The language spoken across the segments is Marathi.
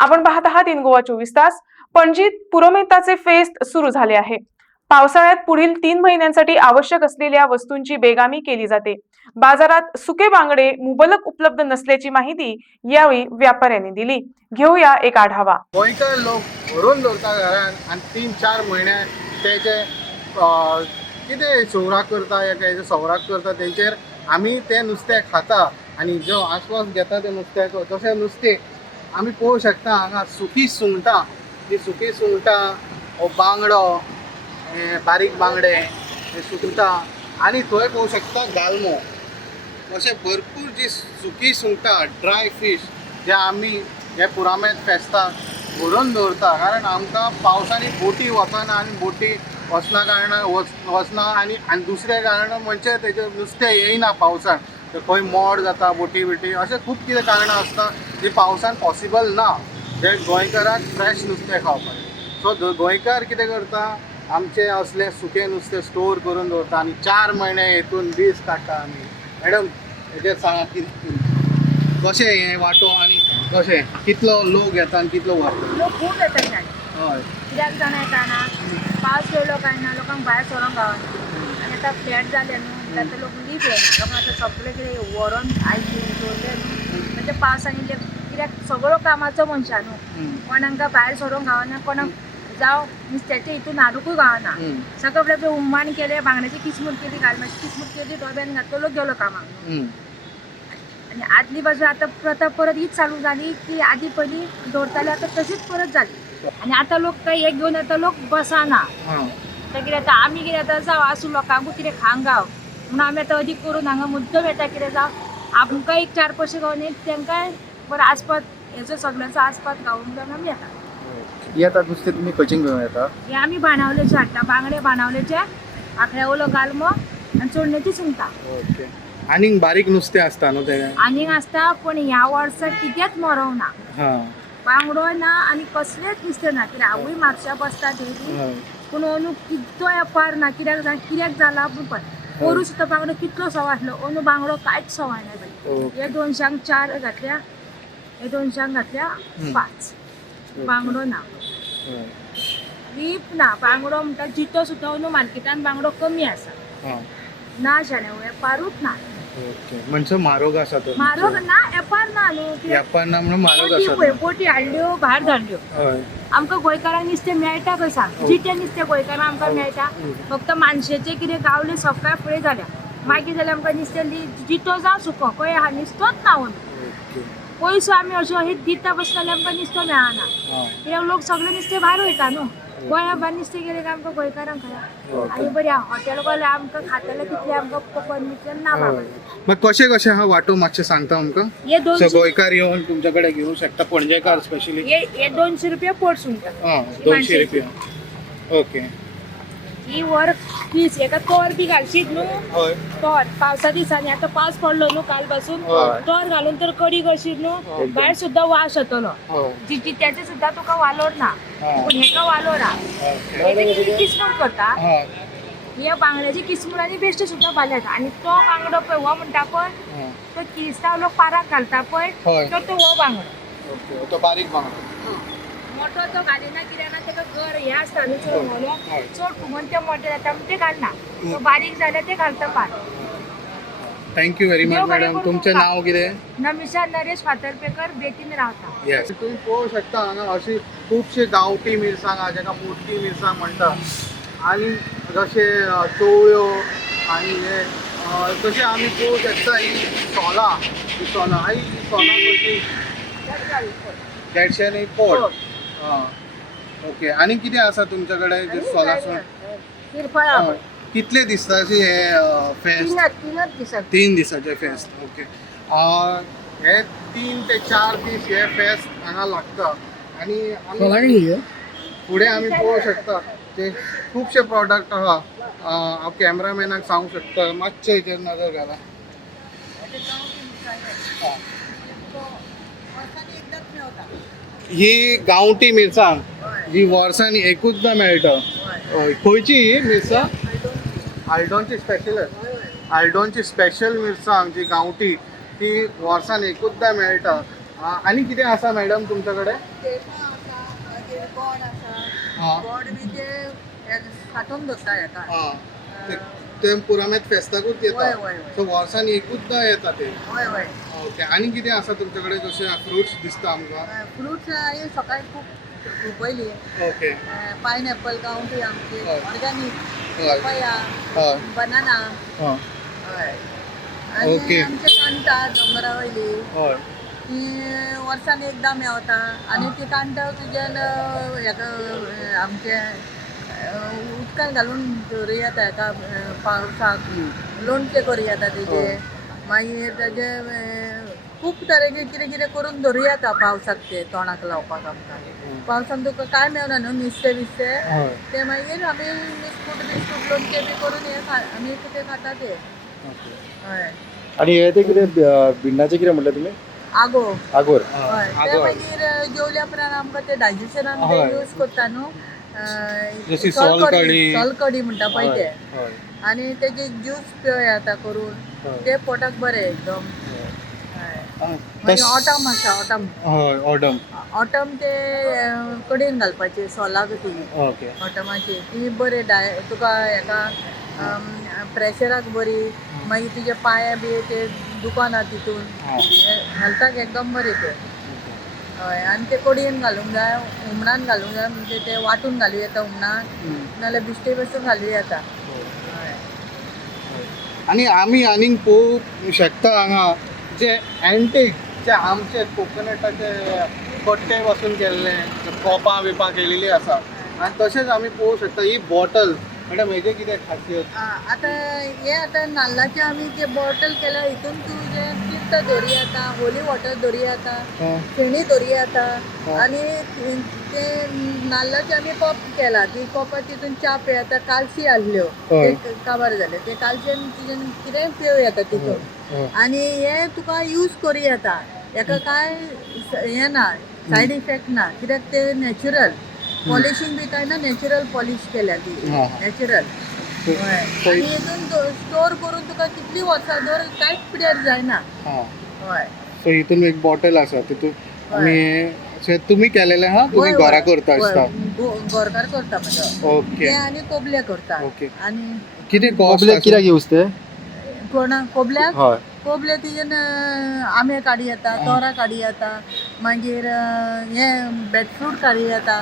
आपण पाहत आहात इन गोवा चोवीस तास. पणजीत पुरोमेताचे फेस्ट सुरू झाले आहे. पावसाळ्यात पुढील तीन महिन्यांसाठी आवश्यक असलेल्या वस्तूंची बेगामी केली जाते. बाजारात सुके बांगडे मुबलक उपलब्ध नसल्याची माहिती यावेळी व्यापाऱ्यांनी दिली. घेऊया एक आढावा. गोंयकार लोक भरून दवरता घरान आणि तीन चार महिने तेजे कितें शिवराक करता या तेजे सवराक करता तेचेर आमी तें नुस्तें खाता आणि जो आस्वाद घेता ते नुस्त्याचो तशें नुस्तें आमी पळोवंक शकता हांगा सुकी सुंगटां. ही सुकी सुंगटां हो बांगडो बारीक बांगडे हे सुंगटां. आनी थंय पळोवंक शकता गालमो. अशें भरपूर जी सुकी सुंगटां ड्राय फीश जे आमी हे पुरामेत फेस्ताक भरून दवरता कारण आमकां पावसांनी बोटी वचना आनी बोटी वचना कारणान वच वचना आनी आनी दुसऱ्या कारणान म्हणजे तेजें नुस्तें येयना पावसान खंय मोड जाता बोटी बिटी अशें खूब कितें कारणां आसता जी पावसान पॉसिबल ना जे गोंयकाराक फ्रेश नुस्तें खावपाक सो गोंयकार कितें करता? आमचे असले सुकें नुस्तें स्टोर करून दवरता आनी चार म्हयने हेतून दीस काडटा आमी. मॅडम हेजेर सांगा कशें हें वांटो आनी कशें? कितलो लोक येता आनी कितलो वांटो? लोक येतात शाळेत हय. कित्याक जाणा येता ना? पावस पडलो काय ना लोकांक भायर सरोंक गावना. आनी आतां फ्लॅट जाले न्हू. आतां लोक लीप येना लोकांक आतां सगळें कितें व्हरोन आयचे दवरले न्हू म्हणजे पावसांनी ते कित्याक सगळो कामाचो मनशा न्हू. कोणाक भायर सरोंक गावना कोणाक जावं नुस्त्याचे हितून हाडूंकूय गावना. सगळे आपले हुमण केले बांगड्याची किसमूर केली गालम्याची किसमूर केली डोब्यान घातलो लोक गेलो कामाक. आणि आदली बाजू आता प्रथा परत हीच चालू झाली की आधी पहिली दौडताली आता तशीच परत झाली. आणि आता लोक काही एक घेऊन येता लोक बसाना. हां. तर कितें आता आमी कितें आतां जावं आसूं लोकांकूय कितें खावंक गाव म्हणून आमी आतां अदीक करून हांगा मुद्दम येता कितें जावं आमकां एक चार पयशे गावून तेंकांय बरो आस्पाद हेचो सगळ्यांचो आस्पाद गावून जावन आमी येता. आता नुस्तें तुमी खंयच्यान घेवन येता? हे आमी बाणावलेचे हाडटा बांगडे बाणावलेचे आखड्या ओलो गालमो आनी चोडण्याची सुंगटां. ओके. आनीक बारीक नुस्तें आसता न्हू तें? आनीक आसता पूण ह्या वर्सा कितेंच मरोंक ना हां. बांगडो ना आणि कसलेंच नुस्तें ना कित्याक हांवूय म्हापशा बसता हय पूण अंदू कितलो वेपार ना कित्याक जाण कित्याक जाला पूण. पळय पोरू सुद्दां बांगडो कितलो आसलो अंदू बांगडो कांयच सवाय ना बाई. हे दोनशांक चार घातल्या. हे दोनशांक घातल्या पांच. बांगडो ना. वीप ना बांगडो म्हणटा जितो सुद्दां अंदू मार्केटान बांगडो कमी आसा हां. ना शाण्या वेपारूच ना. ओके. म्हणजे म्हारग आसा तो. म्हारग ना वेपार ना न्हू कित्याक ना म्हणून आसा पळय तो. बोटी हाडल्यो भायर धाडल्यो हय. आमकां गोंयकारांक नुस्तें मेळटा खंय सांग जितें नुस्तें गोंयकारांक आमकां मेळटा. फक्त मानशेचे कितें गावले सकाळ फुडें जाल्या. मागीर जाल्यार आमकां नुस्तें ली- जितो जावं सुको खंय आहा नुस्तोच ना म्हूण ओके. पयसो आमी अशें हे दिता बसताले आमकां नुस्तें मेळना. हां. कित्याक लोक सगळे नुस्तें भायर वयता न्हू? गोंया भायर नुस्तें गेलें आमकां गोंयकारांक खंय आनी बरी हॉटेल गेले आमकां खाताले तितले आमकां परमिशन ना बाबा. मग कशें कशें हा वांटो मातशें सांगता आमकां? हे दोनशे गोंयकार येवन तुमचे कडेन घेवंक शकता पणजेकार स्पेशली हे हे दोनशे रुपया पोट सुंगटा हां दोनशे रुपया. ओके. ही वर फीस हेका तोर बी घालशीत न्हू हय. तोर पावसा दिसांनी. आता पावस पडलो न्हू काल पासून हय. तोर घालून तर कडी करशीत न्हू भायर सुद्दां वास येतलो हय जी त्याचे सुद्दां तुका वालोर ना. हां. पूण हेका वालोर हा. हे. कितें किसमूर करता? हां. हे. बांगड्याची किसमूर आनी बेश्ट सुद्दां बांदले आनी तो बांगडो पळय हो म्हणटा पळय हां. तो किरिस्तांव लोक पाराक घालता पळय हय. तो तो हो बांगडो. ओके. तो बारीक बांगडो. मोठो तो घालिना कित्याक ना ताका घर हे आसता न्हू चड मोलो. चड फुगोवन ते मोठे जाता म्हणून ते घालना तो बारीक जाल्यार ते घालता पार. थँक्यू व्हेरी मच मॅडम तुमचें. नाव कितें नमिशा नरेश फातर्पेकर बेतीन रावता येस तुम्ही पळोवंक शकता हांगा अशी खुबशी गांवठी मिरसांग आहा जाका मोठी मिरसांग म्हणटा आनी जशे चवळ्यो आनी हे तशें आमी पळोवंक शकता ही सोलां ही सोलां आई ही सोलां कशी देडशे न्ही पोट ओके. आनी कितें आसा तुमच्या कडेन जे सोलासून तिरफळा हय. कितले दिसाची हे फेस्त तीनच तीनच दिसात तीन दिसाचे फेस्त ओके. अं, हे तीन ते चार दीस हे फेस्त हांगा लागता. आनी आमी फुडें आमी पळोवंक शकता. ते खुबशे प्रॉडक्ट आहा अं, हांव कॅमेरामॅनाक सांगूंक शकता. मातशे हेचेर नजर घाला. ही गांवठी मिरसांग जी वर्सांनी एकूचदा मेळटा हय. खंयची ही मिरसांग? आल्डोनची स्पेशल आल्डोनची स्पेशल मिरसांग जी गांवठी ती वर्सान एकूचदा मेळटा आ, आणि कितें आसा मॅडम हा. गोड बी ते पुरामेत फेस्ताकूच येता. सो वर्सान एकूचदा येता ते. हय हय. ओके आणि कितें आसा तुमच्याकडे? जशे फ्रुट्स दिसता आमकां फ्रुट्स हे सकाळी खूब पयली ओके. पायनॅपल गांवठी आमची हय. ऑर्गॅनिक. बनाना हा. हय. ओके. आनी आमचे कांटा दोंगरा वयली हय ती वर्सान एकदां मेवता आनी ती कांटा तुज्यान हेका अं, आमचे अं, उदकान घालून दवरूं येता हेका अं, पावसाक लोणचें करूं येता तेजे मागीर तेजे खूब तरेचे कितें कितें करून दवरूं येता पावसाक ते तोंडाक लावपाक आमकां पावसान तुका काय मेवना न्हू? नुस्तें बिस्तें ते मागीर आमी बिस्कूट बिस्कूट लोणचें बी करून हे आमी कितें खाता ते. हय. आणि हे ते कितें भिंडाचे कितें म्हटलें तुमी आगो. आगोर. हय. ते आगोर. मागीर जेवल्या उपरांत आमकां ते डायजेशनान ते. यूज करता न्हू. सोलकढी. सोलकढी म्हणटा पळय ते. आनी तेजे ज्यूस पियो येता करून. ते पोटाक बरें एकदम. ऑटम आसा ऑटम हय ऑडम ऑटम ते कडेन घालपाचे सोलाक ती ओके. ऑटमाची ती बरी डाय तुका हेका प्रेशराक बरी. मागीर तुजे पांय बी ते दुकाना तितून. हेल्थाक एकदम बरें ते. हय आनी ते कडयेन घालूंक जाय हुमणान घालूंक जाय म्हणजे ते वांटून घालूं येता हुमणान नाल्यार बिश्टे बसून घालूं येता. आणि आम्ही आनीक पळोवंक शकता हांगा जे एंटीक जे आमचे कोकोनटाचे कट्टे पासून केल्ले कोपां बिपां केलेली आसा आनी तशेंच आमी पळोवंक शकता ही बॉटल मॅडम हेजे कितें खासियत? आ, आतां हे आतां नाल्लाचे आमी जे बॉटल केल्या हितून तूं जे तीर्थ दवरी येता होली वॉटर दवरी येता फेणी दवरी येता आनी ते- नाल्लाचे आमी कॉप केला. ती कॉपा तितून च्या पियेता कालशी आहल्यो. ते काबार जाले ते कालच्यान तुजें कितेंय पिवं येता तितून आनी हे तुका यूज करूं येता हेका काय हें ना सायड इफेक्ट ना. कित्याक ते नॅचरल पॉलिशींग बी काय ना नॅचरल पॉलिश केल्या ती. नॅचरल आनी हितून स्टोर करून तुका कितली वर्सां दर कांयच पिड्यार जायना. हां. हय. सो हितून एक बॉटल आसा तितून आमी अशें तुमी केलेले हा? तुम्ही हय, हय. घरा करता हय, आसता गो- गोरकार करता म्हजो ओके ते आनी कोबले करता. ओके. आनी कितें कोबले कित्याक यूज ते? कोणा कोबल्याक हय. कोबले तिजेन आंबे काडी येता तोरां काडी येता मागीर अं, हे बेटफ्रूट काडी येता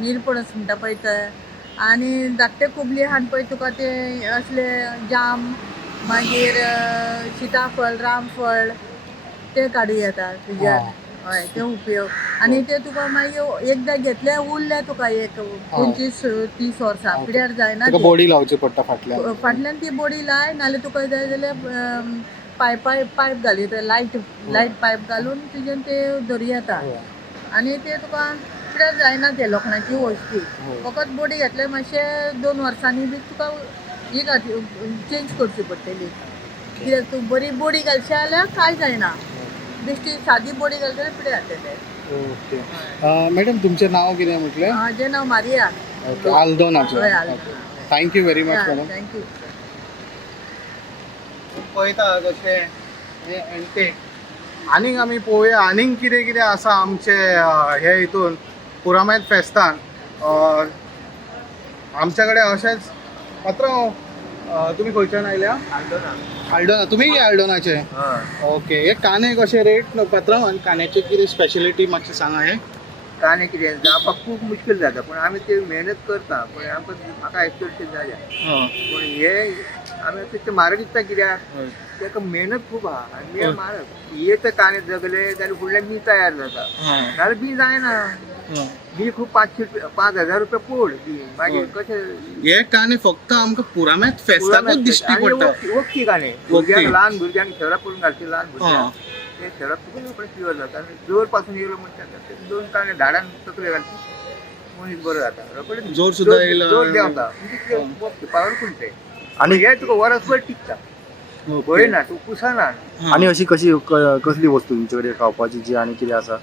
निरपणस म्हणटा पळय ते आनी धाकटे कोबली हाड पळय तुका ते असले जाम मागीर अं, सिताफळ रामफळ ते काडूं येता तुज्यान हय ते उपयोग. आनी ते तुका मागीर एकदां घेतले उरले तुका एक पंचवीस तीस वर्सां पिड्यार जायना ते. बॉडी लावची पडटा फाटल्यान. फाटल्यान ती बॉडी लाय नाल्यार तुका जाय जाल्यार अम, पायपाय पायप घाली लायट लायट पायप घालून तुजें ते धरी येता. आनी ते तुका पिड्यार जायना ते लोखणाची वस्ती? फकत बॉडी घातल्यार मातशें दोन वर्सांनी बी तुका ही घात चेंज करची पडटली. कित्याक तूं बरी बॉडी घालशी जाल्यार कांय जायना? बेश्टी सादी बॉडी घालता जाल्यार पिड्यार जातले ओके. मॅडम तुमचें नाव कितें म्हटलें? म्हजें नांव मारिया. ओके आल्दोनाचें हय Aldona. Thank you very much madam thank you पळयता जशें हे एंटीक आनीक आमी पळोवया आनीक कितें कितें आसा आमचे अं, हे हितून पुरामेत फेस्तान. अं, आमच्या कडेन अशेंच पात्रांव अं, तुमी खंयच्यान आयल्या आल्डोना तुमी आल्डोनाचे ओके. हे काने कशे रेट पात्रांव आनी कान्याची कितें स्पेशलिटी मातशें सांगा हे. कांय कितें जावपाक खूब मुश्कील जाता पूण आमी ते मेहनत करता पूण आमकां म्हाका एक्चुअली जाय पूण हे आमी आतां ते म्हारग दिसता कित्याक ताका मेहनत खूब आहा. आनी हे म्हारग हे तर कांदे जगले जाल्यार फुडल्यान बी तयार जाता नाल्यार बी जायना. बी खूब पांचशे पांच हजार रुपया पोड बी मागीर कशें हे काने फक्त आमकां पुरामेत फेस्ताकूच दिश्टी पडटा वखदी कांदे भुरग्यांक ल्हान भुरग्यांक शहरात पडून घालचे ल्हान भुरग्यांक ते शहरात पडून पण प्युअर जाता आनी जोरपासून येयलो म्हणटा ते दोन कांदे झाडान तकले घालचे मनीस बरो जाता जोर सुद्दां येयलो. जोर देंवता म्हणजे ते वखदी पावरफूल ते. आनी हे तुका वरसभर टिकता बरी ना तू कुसाना आणि अशी कशी क- कसली वस्तू तुमच्याकडे खावपाची जी आणि कितें आसा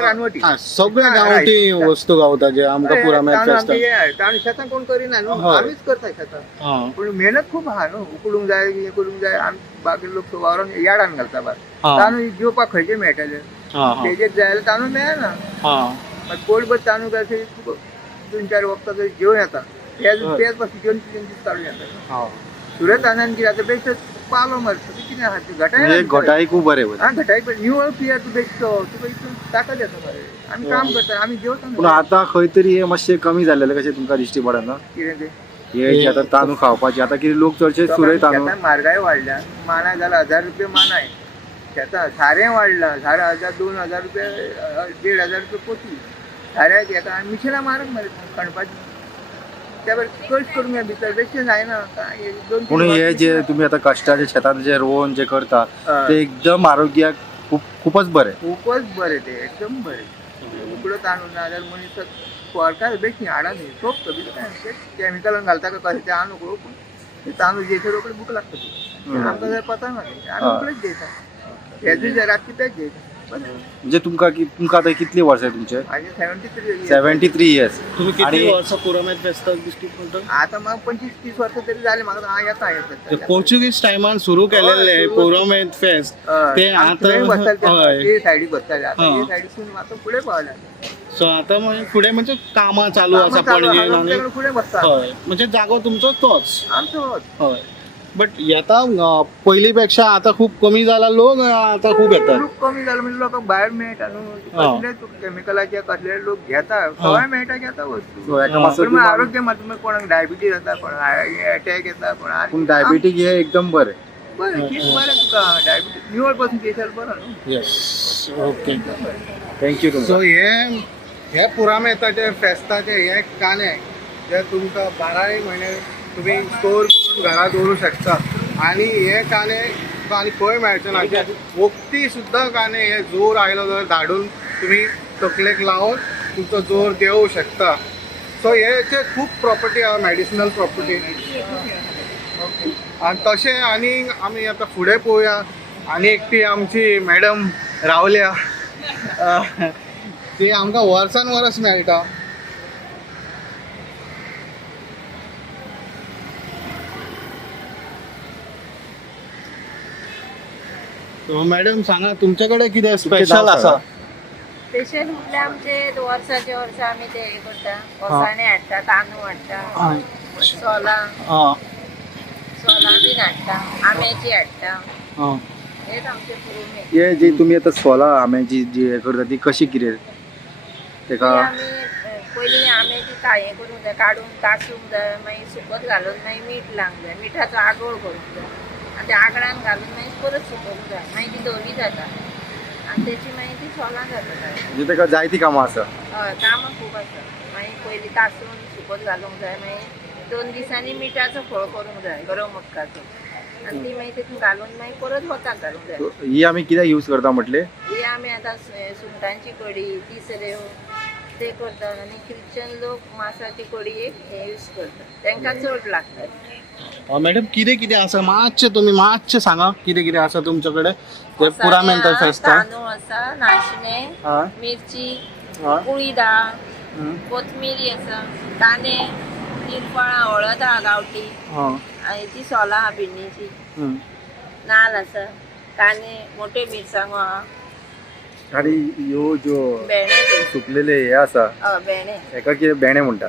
रानवटी. हा, सगळे गावठी वस्तू गावता जे आमकां पुरामेत फेस्ताक शेतां कोण करिना न्हू हय. आमीच करता शेतां पण मेहनत खूप हा न्हू उकडूंक जाय हे करूंक जाय आमी बाकी लोक वावरान यार्डान घालता बार तांदूळ जेवपाक खंयचे मेळटले तेजेच जाय जाल्यार तांदूळ मेळना मागीर पोटभर तांदूळ अशे दोन चार वखदां जर जेवण येता हय. पेजपासून जेवण तीन दीस काडून येता सुरत कितें जाता बेश्ट पालो मारता कितें घटाय म्हणजे घटाय खूप बरे हा घटाय पण निवळ पियार तू बेश्टो तुका इतून ताकद येता मरे आमी काम करता आमी जेवता पूण न्हू. आता खंय तरी हे मातशें कमी जाल्लेले कशें तुमकां दिश्टी पडना कितें ते हे आतां तांदूळ खावपाचे आता कितें लोक चडशे सुरय तांदूळ म्हारगाय वाडल्या मानाय जाल्यार हजार रुपया मानाय शेतां सारें वाडलां सारे हजार दोन हजार रुपया देड हजार रुपया पोती साऱ्याक येता आनी मिशिनां मारक मरे खणपाची त्या भायर कश्ट करूंक जाय भितर बेश्टें जायना काय हे दोन तीन पूण हे जे तुमी आतां कश्टाचे शेतान जे रोवन जे करता. ते एकदम आरोग्याक खूप खूपच बरें खूपच बरें ते एकदम बरें उकडो तांदूळ ना जाल्यार मनीस फरकार बेश्टी हाडा न्ही भितर काय ते कॅमिकलान घालता काय कशें ते आणू पूण ते तांदूळ जेचे रोखडे भूक लागता ती. हम्म. आमकां जर पता ना ते. आमी. उकडेच जेयता हेजूय जर रातची तेच म्हणजे तुमकां कि- तुमकां आतां कितली वर्सां तुमचे? माझे seventy three seventy three years तुम्ही किती आणि- वर्ष पुरामेत फेस्ताक दिश्टी पडटा आता म्हाका पंचवीस तीस वर्सां तरी जाली म्हाका हांव येता ते येता पोर्चुगीज टायमान सुरू केलेले हय, सुरू- पुरामेत फेस्त ते आता- हय. ते सायडीक बसताले आता हा. ते फुडें पावल्या सो आता म्हणजे पुढे म्हणजे कामां चालू आसा पणजे आणि फुडें बसता हय. म्हणजे जागो तुमचो तोच. आमचो. हय. बट येता अं, पयलीं आता खूप कमी जाला लोक आता खूप येतात. लोक कमी जालो म्हणजे लोकांक भायर मेळटा न्हू. कसले केमिकलाचे कसले लोक घेता. सवाय मेळटा घेता वस्तू. पण आरोग्य मात्र कोणाक डायबिटीज जाता कोणाक अटॅक येता कोणाक पूण डायबिटीक हे एकदम बरें बरें कित बरें तुका डायबिटीज निवळपासून केशाल बरो न्हू येस ओके थँक्यू सो हे हे पुरामेताचे फेस्ताचे हे काने जे तुमकां बाराय म्हयने तुम्ही स्टोर करून घरात दवरूं शकता. आणि हे काने आणि आनी खंय मेळचे ना वक्ती वखदी सुद्दां काने हे जोर आयलो जाल्यार धाडून तुम्ही तकलेक लावून तुमचो जोर देवूं शकता. सो हेचे खूब प्रॉपर्टी आहा मेडिसिनल प्रॉपर्टी आणि तशें आनी आमी आतां फुडें पळोवया आनी एकटी आमची मॅडम रावल्या. ती आमकां वर्सान वर्स मेळटा. मॅडम सांगा तुमच्याकडे कितें स्पेशल सांगा. स्पेशल म्हटल्यार आमचे वर्साचे वर्सा आमी ते हे करता. ओसाणे हाडटा तांदूळ हाडटा सोलां. सोलां बीन हाडटा आंब्याची हाडटा. हेच आमचे हे जे तुमी आतां सोलां आंब्याची जी हे करता ती कशी कितें तेका आमी पयलीं आंब्याची ताये करूंक जाय काडून तासूंक जाय मागीर सुकत घालून मागीर मीठ लावंक जाय मिठाचो आगोळ करूंक जाय आनी ते आगळान घालून मागीर परत सुकोवंक जाय मागीर ती धवी जाता आनी तेची मागीर ती सोलां जाता. म्हणजे तेका जायती कामां आसा हय कामां खूब आसा मागीर पयलीं तासून सुकत घालूंक जाय मागीर दोन दिसांनी मिठाचो फळ करूंक जाय गरम उदकाचो आनी ती मागीर तितून घालून मागीर परत वताक घालूंक जाय ही आमी कित्याक यूज करता म्हटले? ही आमी आतां सुंगटांची कडी तिसऱ्यो ते करतात आनी ख्रिश्चन लोक मासाची कडी एक हे यूज करतात. तांकां चड लागतात अं, मॅडम कितें कितें आसा मातशें तुमी मातशें सांगा कितें कितें आसा तुमच्याकडे? ते पुरामेंता मसाले आहा, तांदूळ आसा नाशणे हा. मिरची हा. कुळी. कोथमिरी आसा कांदे निरफळां हळद आहा गांवठी. हा. आनी ती सोलां आहा भिंडीची. हम्म. नाल्ल आसा कांदे मोठे मिरसांगो आहा आनी ह्यो ज्यो भेणे सुकलेले हे आसा भेणे हेका कितें भेणे म्हणटा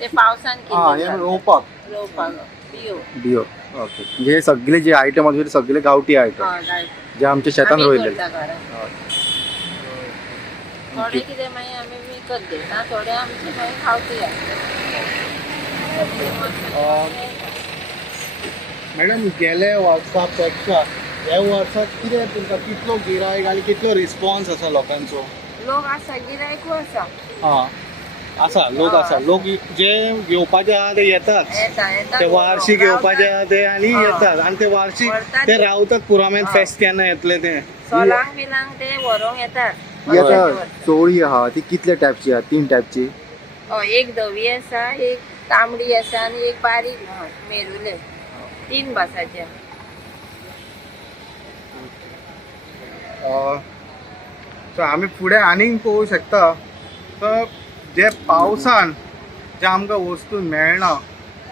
ते पावसान हे रोवपाक रोवपाक बियो. बियो. ओके. म्हणजे हे सगळे जे आयटम आसा ते सगळे गावठी आयटम जे आमच्या शेतान रोयलेले. करता घरा थोडे कितें मागीर आमी विकत घेता थोडे आमचे मागीर खावपी मॅडम गेले वर्सा पेक्षा ह्या वर्साक कितें तुमकां कितलो गिरायक आनी कितलो रिस्पॉन्स आसा लोकांचो? लोक आसा गिरायकू आसा हा. आसा लोक आसा लोक जे घेवपाचे आहा ते येतात. येता येता. ते वार्षिक घेवपाचे आहा ते आनी हा. येतात. आनी ते वार्षिक ते. रावतात पुरामेन हा. फेस्त केन्ना येतले ते. सोलांक बिलांक ते व्हरोंक येतात. ही वर्स. चोळी आहा. ती कितल्या टायपची आहा? तीन टायपची हय एक धवी आसा एक तांबडी आसा आनी एक बारीक आहा, मेरुले. तीन बसाचे सो आमी फुडें आनीक पळोवंक शकता. तर जे पावसान जे आमकां वस्तू मेळना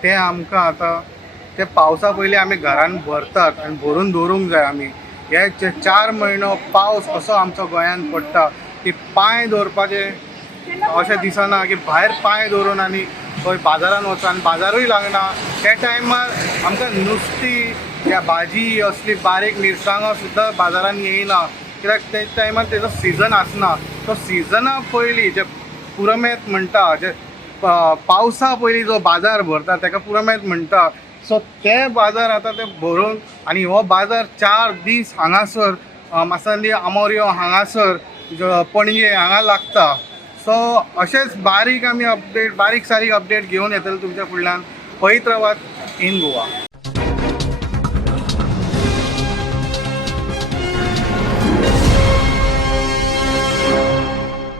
ते आमकां आतां ते पावसा पयलीं आमी घरान भरतात आनी भरून दवरूंक जाय आमी हे जे चार म्हयनो पावस असो आमचो गोंयान पडटा की पांय दवरपाचे अशें दिसना की भायर पांय दवरून आनी खंय बाजारान वचून आनी बाजारूय लागना त्या टायमार आमकां नुस्तीं या भाजी असली बारीक मिरसांगो सुद्दां बाजारान येयना कित्याक ते टायमार तेजो सिजन आसना तो सिजना पयलीं जे पुरमेत म्हणटा जे पावसा पयलीं जो बाजार भरता ताका पुरमेत म्हणटा सो ते बाजार आतां ते भरून आनी हो बाजार चार दीस हांगासर अ, मासांली आमोऱ्यो हांगासर पणजे हांगा लागता. सो अशेंच बारीक आमी अपडेट बारीक सारीक अपडेट घेवन येतले तुमच्या फुडल्यान पळयत रावात इन गोवा.